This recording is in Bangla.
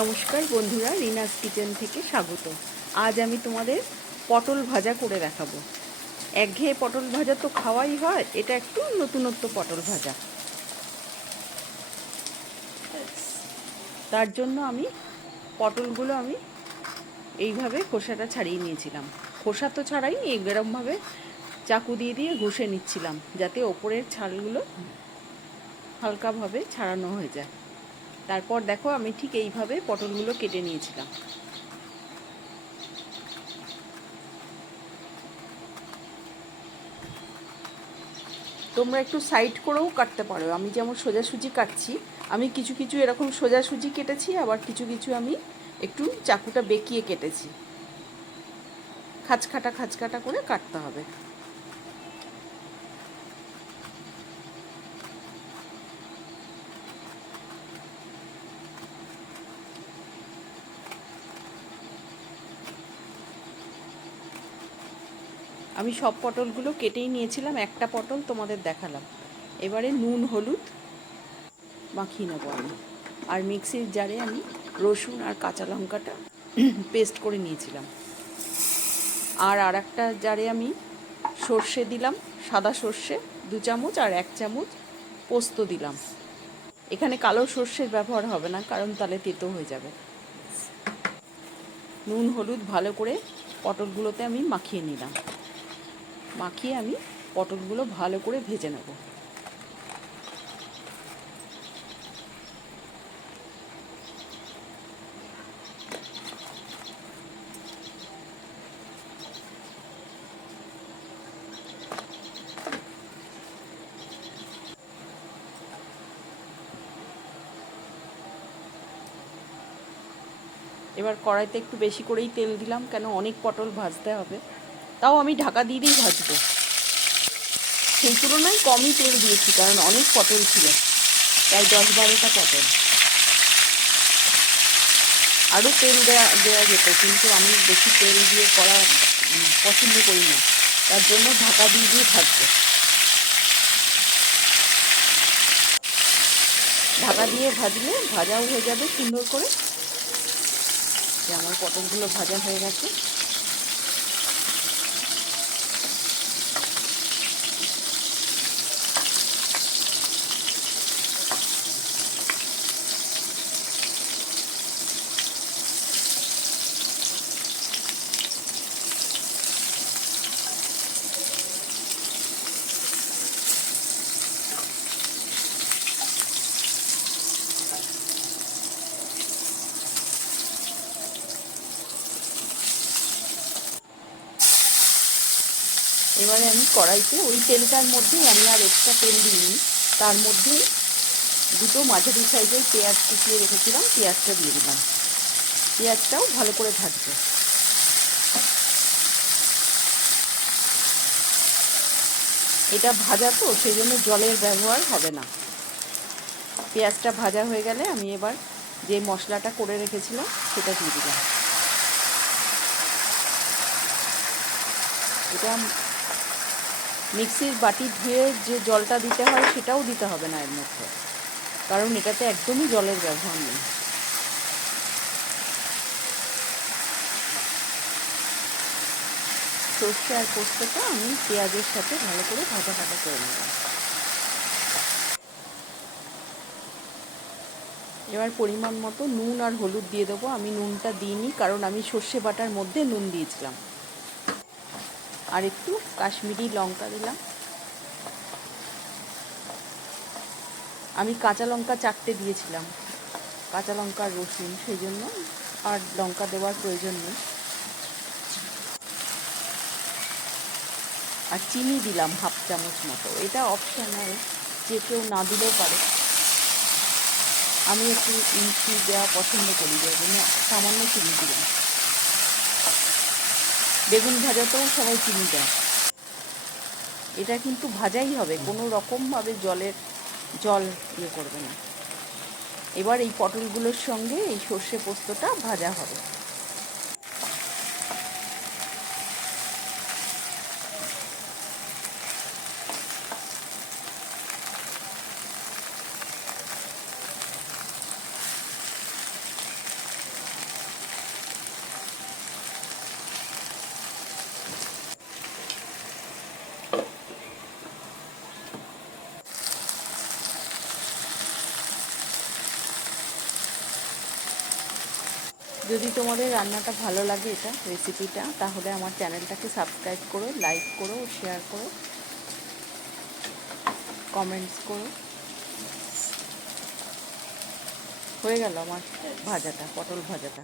নমস্কার বন্ধুরা, রিনাস কিচেন থেকে স্বাগত। আজ আমি তোমাদের পটল ভাজা করে দেখাবো। একঘেয়ে পটল ভাজা তো খাওয়াই হয়, এটা একটু নতুনত্ব পটল ভাজা। তার জন্য আমি পটলগুলো আমি এইভাবে খোসাটা ছাড়িয়ে নিয়েছিলাম। খোসা তো ছাড়াই এরকমভাবে চাকু দিয়ে দিয়ে ঘষে নিচ্ছিলাম, যাতে ওপরের ছালগুলো হালকাভাবে ছাড়ানো হয়ে যায়। তারপর দেখো আমি ঠিক এইভাবে পটলগুলো কেটে নিয়েছিলাম। তোমরা একটু সাইড করেও কাটতে পারো। আমি যেমন সোজাসুজি কাটছি, আমি কিছু কিছু এরকম সোজাসুজি কেটেছি, আবার কিছু কিছু আমি একটু চাকুটা বেঁকিয়ে কেটেছি। খাঁচকাটা খাঁচকাটা করে কাটতে হবে। আমি সব পটলগুলো কেটেই নিয়েছিলাম, একটা পটল তোমাদের দেখালাম। এবারে নুন, হলুদ মাখিয়ে নেব আমি। আর মিক্সির জারে আমি রসুন আর কাঁচা লঙ্কাটা পেস্ট করে নিয়েছিলাম। আর আর একটা জারে আমি সর্ষে দিলাম, সাদা সর্ষে দু চামচ আর এক চামচ পোস্ত দিলাম। এখানে কালো সর্ষের ব্যবহার হবে না, কারণ তাহলে তেতো হয়ে যাবে। নুন, হলুদ ভালো করে পটলগুলোতে আমি মাখিয়ে নিলাম। মাখিয়ে আমি পটলগুলো ভালো করে ভেজে নেব। এবার কড়াইতে একটু বেশি করেই তেল দিলাম, কেন অনেক পটল ভাজতে হবে। তাও আমি ঢাকা দিয়ে দিয়েই ভাজবো। সেই তুলনায় কমই তেল দিয়েছি, কারণ অনেক পটল ছিল। প্রায় দশ বারোটা পটল। আরও তেল দেওয়া দেওয়া যেত, কিন্তু আমি বেশি তেল দিয়ে করা পছন্দ করি না। তার জন্য ঢাকা দিয়ে দিয়ে ভাজবো। ঢাকা দিয়ে ভাজলে ভাজাও হয়ে যাবে সুন্দর করে। যে আমার পটলগুলো ভাজা হয়ে গেছে। এবারে আমি কড়াইতে ওই তেলটার মধ্যেই আমি আর এক্সট্রা তেল দিইনি। তার মধ্যেই দুটো মাঝারি সাইজের পেঁয়াজ কুচিয়ে রেখেছিলাম, পেঁয়াজটা দিয়ে দিলাম। পেঁয়াজটাও ভালো করে ভাজবে। এটা ভাজা তো সেই জন্য জলের ব্যবহার হবে না। পেঁয়াজটা ভাজা হয়ে গেলে আমি এবার যে মশলাটা করে রেখেছিলাম, সেটা দিয়ে দিলাম। এটা মিক্সির বাটি ধুয়ে যে জলটা দিতে হয় সেটাও দিতে হবে না এর মধ্যে। কারণ এটাতে একদমই জলের ব্যবহার নেই। সর্ষে আর পোস্তটা আমি পেঁয়াজের সাথে ভালো করে ভাজা ভাজা করে নিলাম এবার পরিমাণ মতো নুন আর হলুদ দিয়ে দেবো। আমি নুনটা দিইনি, কারণ আমি সর্ষে বাটার মধ্যে নুন দিয়েছিলাম। আর একটু কাশ্মীরি লঙ্কা দিলাম। আমি কাঁচা লঙ্কা চারটে দিয়েছিলাম। কাঁচা লঙ্কা, রসুন, সেই জন্য। আর লঙ্কা দেওয়ার প্রয়োজন নেই। আর চিনি দিলাম হাফ চামচ মতো। এটা অপশনাল যে কেউ না দিলেও পারে। আমি একটু ইঞ্চি দেওয়া পছন্দ করি জন্য সামান্য চিনি দিলাম। বেগুন ভাজাতেও সবাই চিনি দেয়। এটা কিন্তু ভাজাই হবে, কোনো রকমভাবে জলের জল ইয়ে করবে না। এবার এই পটলগুলোর সঙ্গে এই সর্ষে পোস্তটা ভাজা হবে। যদি তোমাদের রান্নাটা ভালো লাগে এটা রেসিপিটা তাহলে আমার চ্যানেলটাকে সাবস্ক্রাইব করো লাইক করো শেয়ার করো কমেন্টস করো। হয়ে গেল আমার ভাজাটা, পটল ভাজাটা।